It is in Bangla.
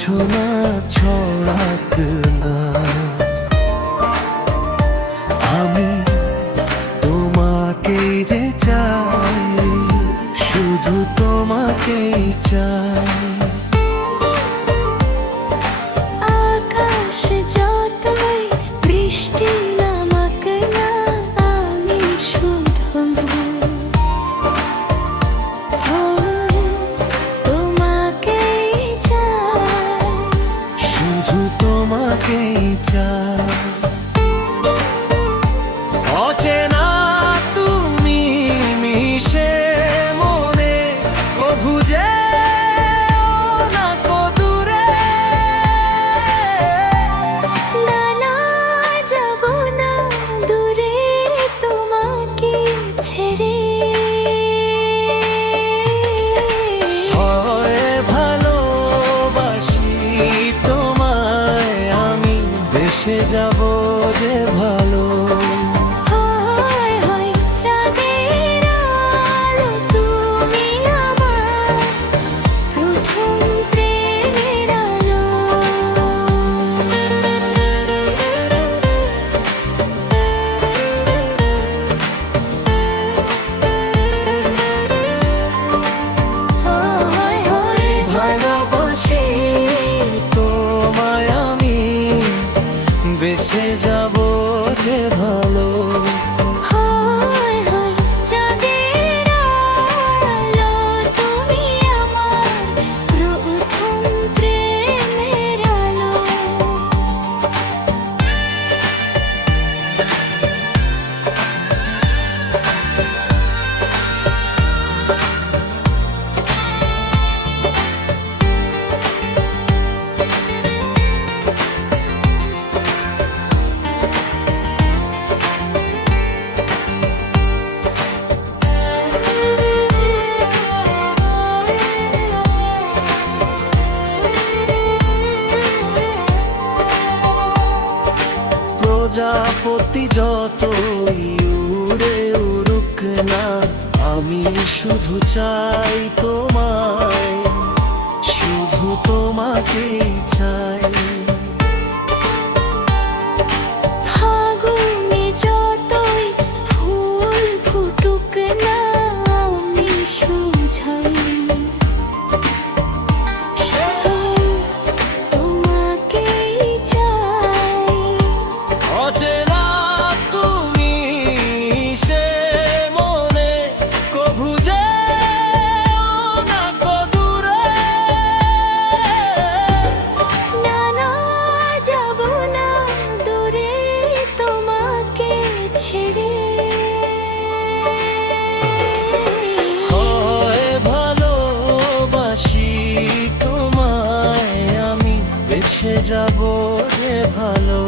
ছোনা ছড়াক না। আমি তোমাকেই যে চাই, শুধু তোমাকেই চাই। আকাশ যতই বৃষ্টি নামক না, আমি শুধু তোমাকেই চাই, শুধু তোমাকেই চাই। অচেনা তুমি মিশে মনে, প্রভু যে না কদূরে। না না যাব না দূরে তোমাকে ছেড়ে। হয় ভালোবাসি তোমায় আমি, দেশে যাব যে ভালো। হয় হয় চাঁদের আলো, তুমি আমার প্রথম প্রেমের আলো। হয় হয় ভালোবাসি তোমায় আমি, বেসে যাব যে ভালো। হয় হয় চাঁদের আলো, তুমি আমার প্রথম প্রেমের আলো। প্রজাপতি যতই উড়ে উড়ুক না, আমি শুধু চাই তোমায়, শুধু তোমাকেই চাই। ফাগুনে যতই ফুল ফুটুক না, আমি সুঝাই শুধু তোমাকেই চাই। অচেনা তুমি সে মনে, কভু যে না কদূরে। না না যাব না দূরে তোমাকে ছেড়ে। হয় ভালোবাসি তোমায় আমি, বেসে যাব যে ভালো।